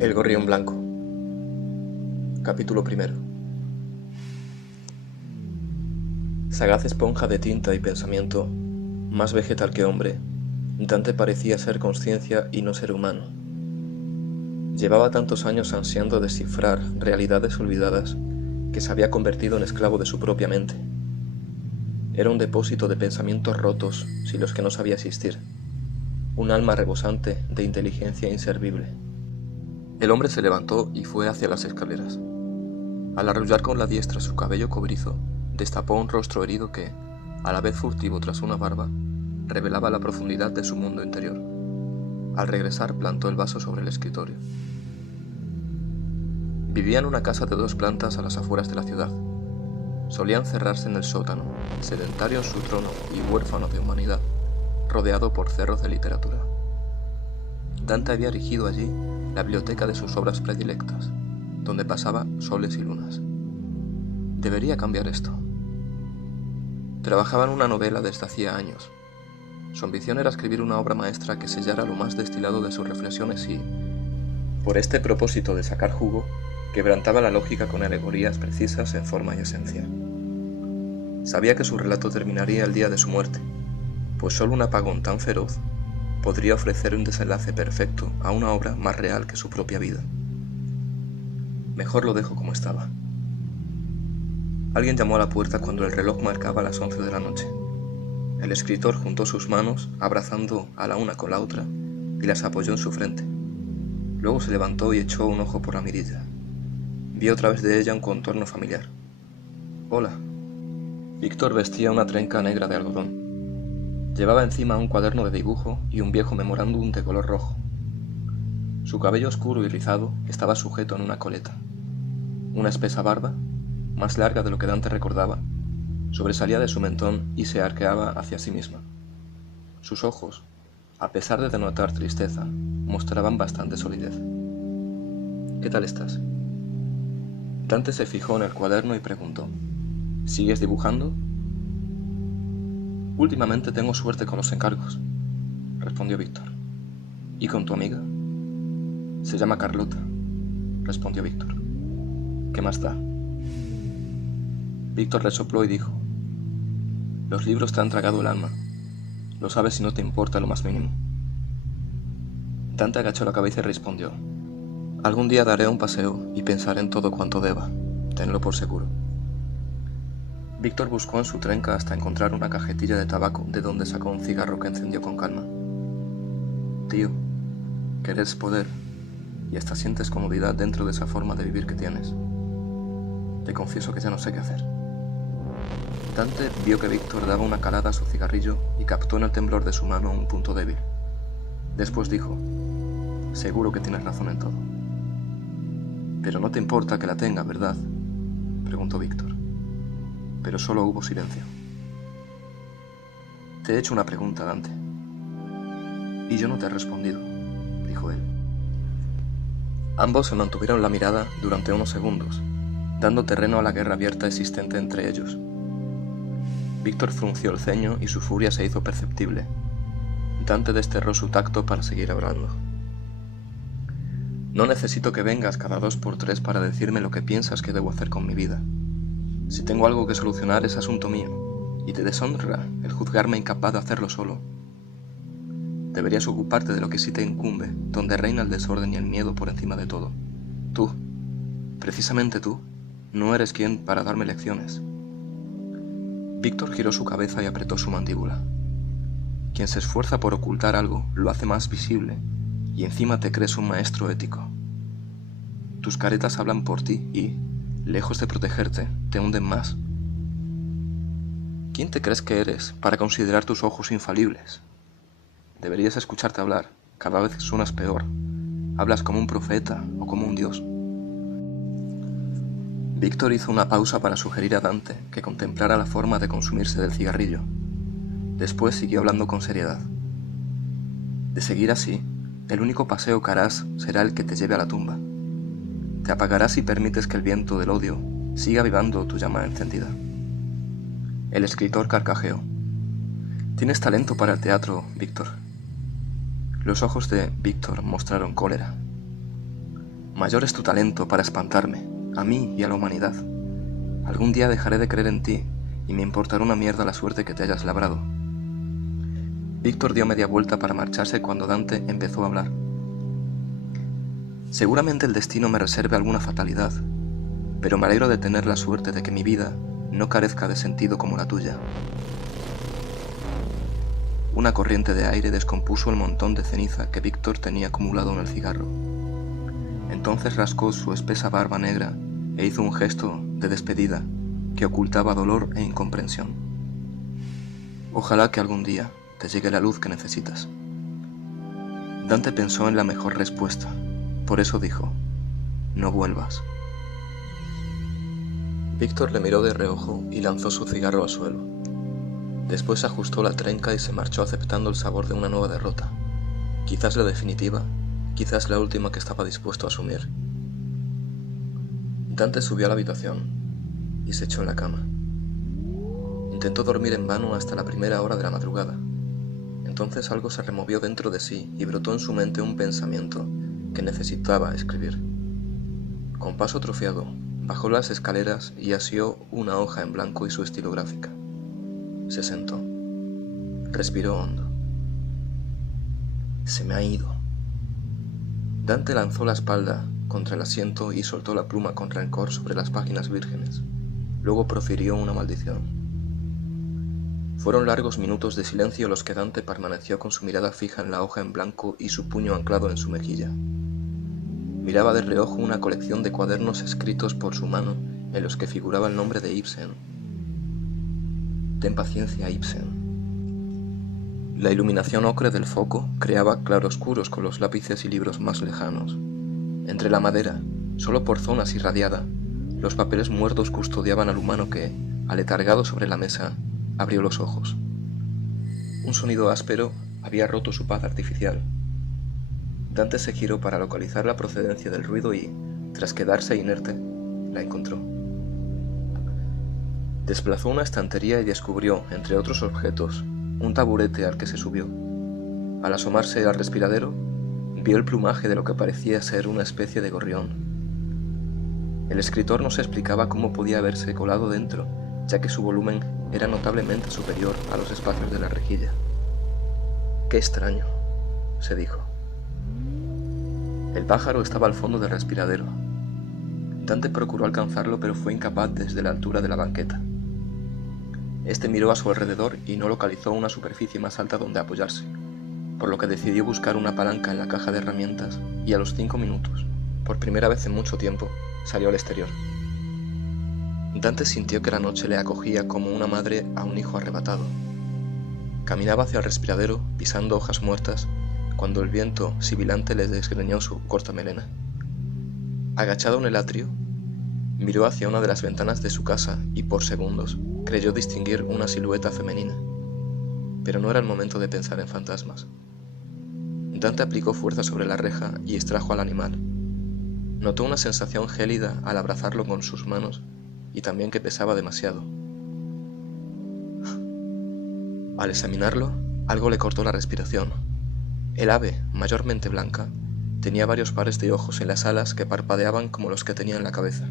El gorrión blanco. Capítulo primero. Sagaz esponja de tinta y pensamiento, más vegetal que hombre, Dante parecía ser conciencia y no ser humano. Llevaba tantos años ansiando descifrar realidades olvidadas que se había convertido en esclavo de su propia mente. Era un depósito de pensamientos rotos sin los que no sabía existir, un alma rebosante de inteligencia inservible. El hombre se levantó y fue hacia las escaleras. Al arrullar con la diestra su cabello cobrizo, destapó un rostro herido que, a la vez furtivo tras una barba, revelaba la profundidad de su mundo interior. Al regresar, plantó el vaso sobre el escritorio. Vivía en una casa de 2 plantas a las afueras de la ciudad. Solía encerrarse en el sótano, sedentario en su trono y huérfano de humanidad, rodeado por cerros de literatura. Dante había erigido allí la biblioteca de sus obras predilectas, donde pasaba soles y lunas. Debería cambiar esto. Trabajaba en una novela desde hacía años. Su ambición era escribir una obra maestra que sellara lo más destilado de sus reflexiones y, por este propósito de sacar jugo, quebrantaba la lógica con alegorías precisas en forma y esencia. Sabía que su relato terminaría el día de su muerte, pues solo un apagón tan feroz podría ofrecer un desenlace perfecto a una obra más real que su propia vida. Mejor lo dejo como estaba. Alguien llamó a la puerta cuando el reloj marcaba las 11 de la noche. El escritor juntó sus manos, abrazando a la una con la otra, y las apoyó en su frente. Luego se levantó y echó un ojo por la mirilla. Vio a través de ella un contorno familiar. «Hola». Víctor vestía una trenca negra de algodón. Llevaba encima un cuaderno de dibujo y un viejo memorándum de color rojo. Su cabello oscuro y rizado estaba sujeto en una coleta. Una espesa barba, más larga de lo que Dante recordaba, sobresalía de su mentón y se arqueaba hacia sí misma. Sus ojos, a pesar de denotar tristeza, mostraban bastante solidez. «¿Qué tal estás?» Dante se fijó en el cuaderno y preguntó: «¿Sigues dibujando?» «Últimamente tengo suerte con los encargos», respondió Víctor. «¿Y con tu amiga?» «Se llama Carlota», respondió Víctor. «¿Qué más da?» Víctor resopló y dijo: «Los libros te han tragado el alma. Lo sabes y no te importa lo más mínimo». Dante agachó la cabeza y respondió: «Algún día daré un paseo y pensaré en todo cuanto deba, tenlo por seguro». Víctor buscó en su trenca hasta encontrar una cajetilla de tabaco, de donde sacó un cigarro que encendió con calma. «Tío, querés poder, y hasta sientes comodidad dentro de esa forma de vivir que tienes. Te confieso que ya no sé qué hacer». Dante vio que Víctor daba una calada a su cigarrillo y captó en el temblor de su mano un punto débil. Después dijo: «Seguro que tienes razón en todo». «Pero no te importa que la tenga, ¿verdad?», preguntó Víctor. Pero solo hubo silencio. «Te he hecho una pregunta, Dante». «Y yo no te he respondido», dijo él. Ambos se mantuvieron la mirada durante unos segundos, dando terreno a la guerra abierta existente entre ellos. Víctor frunció el ceño y su furia se hizo perceptible. Dante desterró su tacto para seguir hablando. «No necesito que vengas cada 2 por 3 para decirme lo que piensas que debo hacer con mi vida. Si tengo algo que solucionar es asunto mío, y te deshonra el juzgarme incapaz de hacerlo solo. Deberías ocuparte de lo que sí te incumbe, donde reina el desorden y el miedo por encima de todo. Tú, precisamente tú, no eres quien para darme lecciones». Víctor giró su cabeza y apretó su mandíbula. «Quien se esfuerza por ocultar algo lo hace más visible, y encima te crees un maestro ético. Tus caretas hablan por ti y, lejos de protegerte, te hunden más. ¿Quién te crees que eres para considerar tus ojos infalibles? Deberías escucharte hablar, cada vez suenas peor. Hablas como un profeta o como un dios». Víctor hizo una pausa para sugerir a Dante que contemplara la forma de consumirse del cigarrillo. Después siguió hablando con seriedad. «De seguir así, el único paseo que harás será el que te lleve a la tumba. Te apagarás si permites que el viento del odio siga avivando tu llama encendida». El escritor carcajeó. «Tienes talento para el teatro, Víctor». Los ojos de Víctor mostraron cólera. Mayor es tu talento para espantarme, a mí y a la humanidad. Algún día dejaré de creer en ti y me importará una mierda la suerte que te hayas labrado. Víctor dio media vuelta para marcharse cuando Dante empezó a hablar. Seguramente el destino me reserve alguna fatalidad, pero me alegro de tener la suerte de que mi vida no carezca de sentido como la tuya. Una corriente de aire descompuso el montón de ceniza que Víctor tenía acumulado en el cigarro. Entonces rascó su espesa barba negra e hizo un gesto de despedida que ocultaba dolor e incomprensión. Ojalá que algún día te llegue la luz que necesitas. Dante pensó en la mejor respuesta, por eso dijo: no vuelvas. Víctor le miró de reojo y lanzó su cigarro al suelo. Después ajustó la trenca y se marchó aceptando el sabor de una nueva derrota, quizás la definitiva, quizás la última que estaba dispuesto a asumir. Dante subió a la habitación y se echó en la cama. Intentó dormir en vano hasta la primera hora de la madrugada. Entonces algo se removió dentro de sí y brotó en su mente un pensamiento que necesitaba escribir. Con paso atrofiado, bajó las escaleras y asió una hoja en blanco y su estilográfica. Se sentó. Respiró hondo. Se me ha ido. Dante lanzó la espalda contra el asiento y soltó la pluma con rencor sobre las páginas vírgenes. Luego profirió una maldición. Fueron largos minutos de silencio los que Dante permaneció con su mirada fija en la hoja en blanco y su puño anclado en su mejilla. Miraba de reojo una colección de cuadernos escritos por su mano en los que figuraba el nombre de Ibsen. Ten paciencia, Ibsen. La iluminación ocre del foco creaba claroscuros con los lápices y libros más lejanos. Entre la madera, solo por zonas irradiada, los papeles muertos custodiaban al humano que, aletargado sobre la mesa, abrió los ojos. Un sonido áspero había roto su paz artificial. Dante se giró para localizar la procedencia del ruido y, tras quedarse inerte, la encontró. Desplazó una estantería y descubrió, entre otros objetos, un taburete al que se subió. Al asomarse al respiradero, vio el plumaje de lo que parecía ser una especie de gorrión. El escritor no se explicaba cómo podía haberse colado dentro, ya que su volumen era notablemente superior a los espacios de la rejilla. «Qué extraño», se dijo. El pájaro estaba al fondo del respiradero. Dante procuró alcanzarlo, pero fue incapaz desde la altura de la banqueta. Este miró a su alrededor y no localizó una superficie más alta donde apoyarse, por lo que decidió buscar una palanca en la caja de herramientas y a los 5 minutos, por primera vez en mucho tiempo, salió al exterior. Dante sintió que la noche le acogía como una madre a un hijo arrebatado. Caminaba hacia el respiradero, pisando hojas muertas, cuando el viento sibilante le desgreñó su corta melena. Agachado en el atrio, miró hacia una de las ventanas de su casa y por segundos creyó distinguir una silueta femenina. Pero no era el momento de pensar en fantasmas. Dante aplicó fuerza sobre la reja y extrajo al animal. Notó una sensación gélida al abrazarlo con sus manos y también que pesaba demasiado. Al examinarlo, algo le cortó la respiración. El ave, mayormente blanca, tenía varios pares de ojos en las alas que parpadeaban como los que tenía en la cabeza.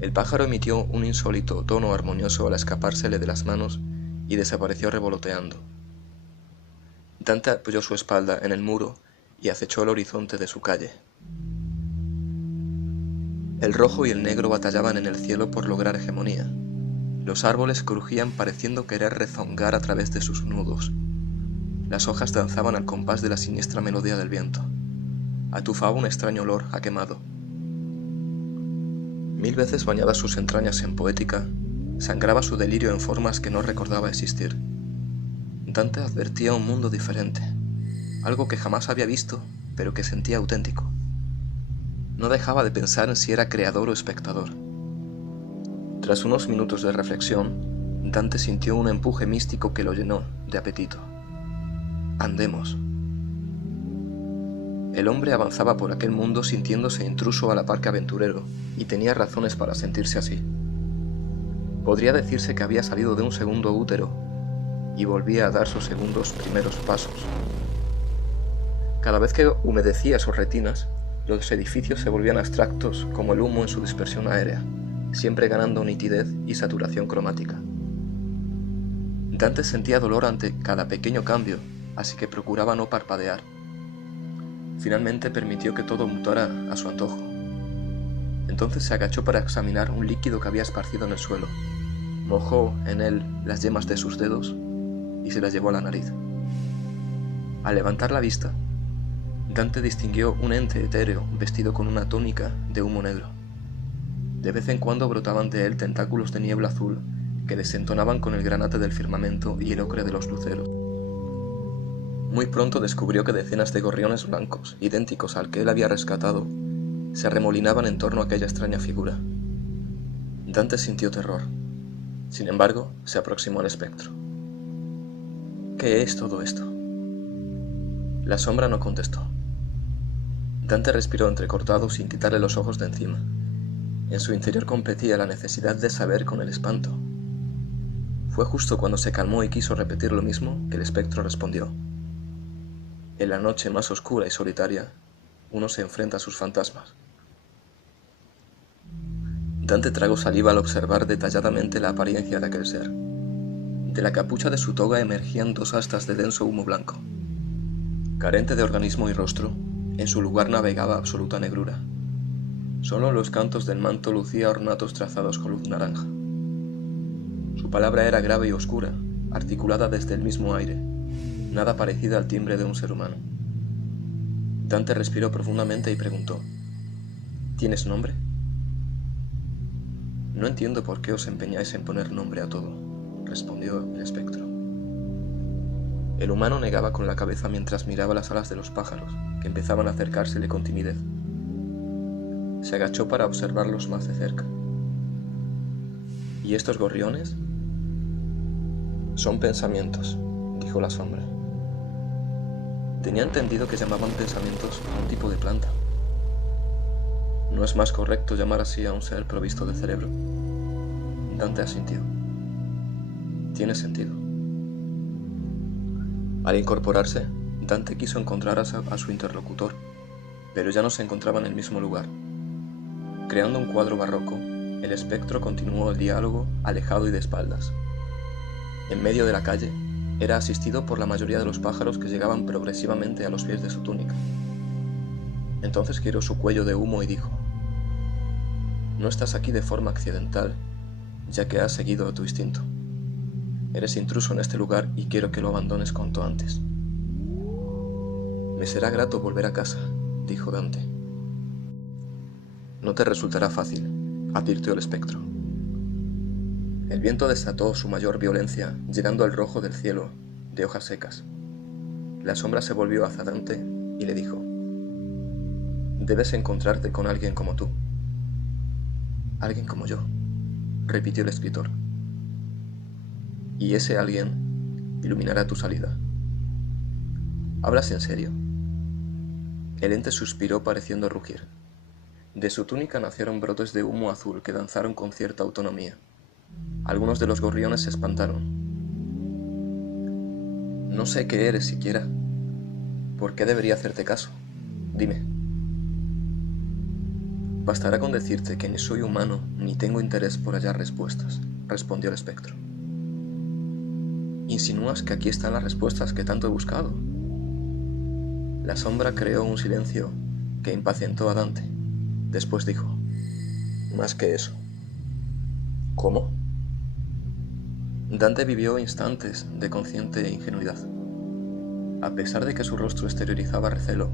El pájaro emitió un insólito tono armonioso al escapársele de las manos y desapareció revoloteando. Dante apoyó su espalda en el muro y acechó el horizonte de su calle. El rojo y el negro batallaban en el cielo por lograr hegemonía. Los árboles crujían pareciendo querer rezongar a través de sus nudos. Las hojas danzaban al compás de la siniestra melodía del viento. Atufaba un extraño olor a quemado. 1000 veces bañadas sus entrañas en poética, sangraba su delirio en formas que no recordaba existir. Dante advertía un mundo diferente, algo que jamás había visto, pero que sentía auténtico. No dejaba de pensar en si era creador o espectador. Tras unos minutos de reflexión, Dante sintió un empuje místico que lo llenó de apetito. Andemos. El hombre avanzaba por aquel mundo sintiéndose intruso a la par que aventurero, y tenía razones para sentirse así. Podría decirse que había salido de un segundo útero y volvía a dar sus segundos primeros pasos. Cada vez que humedecía sus retinas, Los edificios se volvían abstractos como el humo en su dispersión aérea, siempre ganando nitidez y saturación cromática. Dante sentía dolor ante cada pequeño cambio, así que procuraba no parpadear. Finalmente permitió que todo mutara a su antojo. Entonces se agachó para examinar un líquido que había esparcido en el suelo. Mojó en él las yemas de sus dedos y se las llevó a la nariz. Al levantar la vista, Dante distinguió un ente etéreo vestido con una túnica de humo negro. De vez en cuando brotaban de él tentáculos de niebla azul que desentonaban con el granate del firmamento y el ocre de los luceros. Muy pronto descubrió que decenas de gorriones blancos, idénticos al que él había rescatado, se arremolinaban en torno a aquella extraña figura. Dante sintió terror. Sin embargo, se aproximó al espectro. ¿Qué es todo esto? La sombra no contestó. Dante respiró entrecortado sin quitarle los ojos de encima. En su interior competía la necesidad de saber con el espanto. Fue justo cuando se calmó y quiso repetir lo mismo que el espectro respondió. En la noche más oscura y solitaria, uno se enfrenta a sus fantasmas. Dante tragó saliva al observar detalladamente la apariencia de aquel ser. De la capucha de su toga emergían dos astas de denso humo blanco. Carente de organismo y rostro, en su lugar navegaba absoluta negrura. Solo en los cantos del manto lucía ornatos trazados con luz naranja. Su palabra era grave y oscura, articulada desde el mismo aire, nada parecida al timbre de un ser humano. Dante respiró profundamente y preguntó: ¿Tienes nombre? No entiendo por qué os empeñáis en poner nombre a todo, respondió el espectro. El humano negaba con la cabeza mientras miraba las alas de los pájaros, que empezaban a acercársele con timidez. Se agachó para observarlos más de cerca. ¿Y estos gorriones? Son pensamientos, dijo la sombra. Tenía entendido que llamaban pensamientos a un tipo de planta. ¿No es más correcto llamar así a un ser provisto de cerebro? Dante asintió. Tiene sentido. Al incorporarse, Dante quiso encontrar a su interlocutor, pero ya no se encontraba en el mismo lugar. Creando un cuadro barroco, el espectro continuó el diálogo alejado y de espaldas. En medio de la calle, era asistido por la mayoría de los pájaros que llegaban progresivamente a los pies de su túnica. Entonces giró su cuello de humo y dijo: No estás aquí de forma accidental, ya que has seguido tu instinto. Eres intruso en este lugar y quiero que lo abandones cuanto antes. Me será grato volver a casa, dijo Dante. No te resultará fácil, advirtió el espectro. El viento desató su mayor violencia, llenando el rojo del cielo de hojas secas. La sombra se volvió hacia Dante y le dijo: Debes encontrarte con alguien como tú. Alguien como yo, repitió el escritor. Y ese alguien iluminará tu salida. ¿Hablas en serio? El ente suspiró pareciendo rugir. De su túnica nacieron brotes de humo azul que danzaron con cierta autonomía. Algunos de los gorriones se espantaron. No sé qué eres siquiera. ¿Por qué debería hacerte caso? Dime. Bastará con decirte que ni soy humano ni tengo interés por hallar respuestas, respondió el espectro. ¿Insinúas que aquí están las respuestas que tanto he buscado? La sombra creó un silencio que impacientó a Dante. Después dijo: Más que eso. ¿Cómo? Dante vivió instantes de consciente ingenuidad. A pesar de que su rostro exteriorizaba recelo,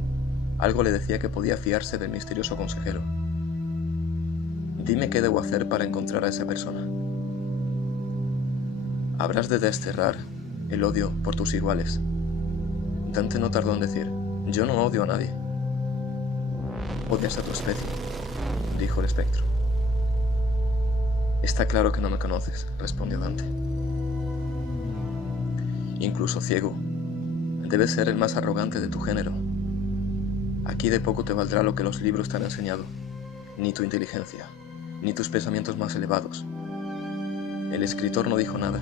algo le decía que podía fiarse del misterioso consejero. Dime qué debo hacer para encontrar a esa persona. Habrás de desterrar el odio por tus iguales. Dante no tardó en decir: Yo no odio a nadie. Odias a tu especie, dijo el espectro. Está claro que no me conoces, respondió Dante. Incluso ciego, debes ser el más arrogante de tu género. Aquí de poco te valdrá lo que los libros te han enseñado, ni tu inteligencia, ni tus pensamientos más elevados. El escritor no dijo nada,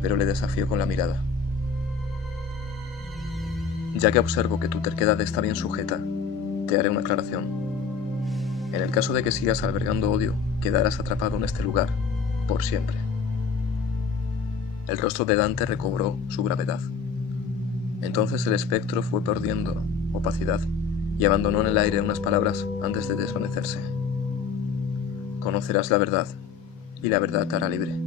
pero le desafió con la mirada. Ya que observo que tu terquedad está bien sujeta, te haré una aclaración. En el caso de que sigas albergando odio, quedarás atrapado en este lugar, por siempre. El rostro de Dante recobró su gravedad. Entonces el espectro fue perdiendo opacidad y abandonó en el aire unas palabras antes de desvanecerse. Conocerás la verdad, y la verdad te hará libre.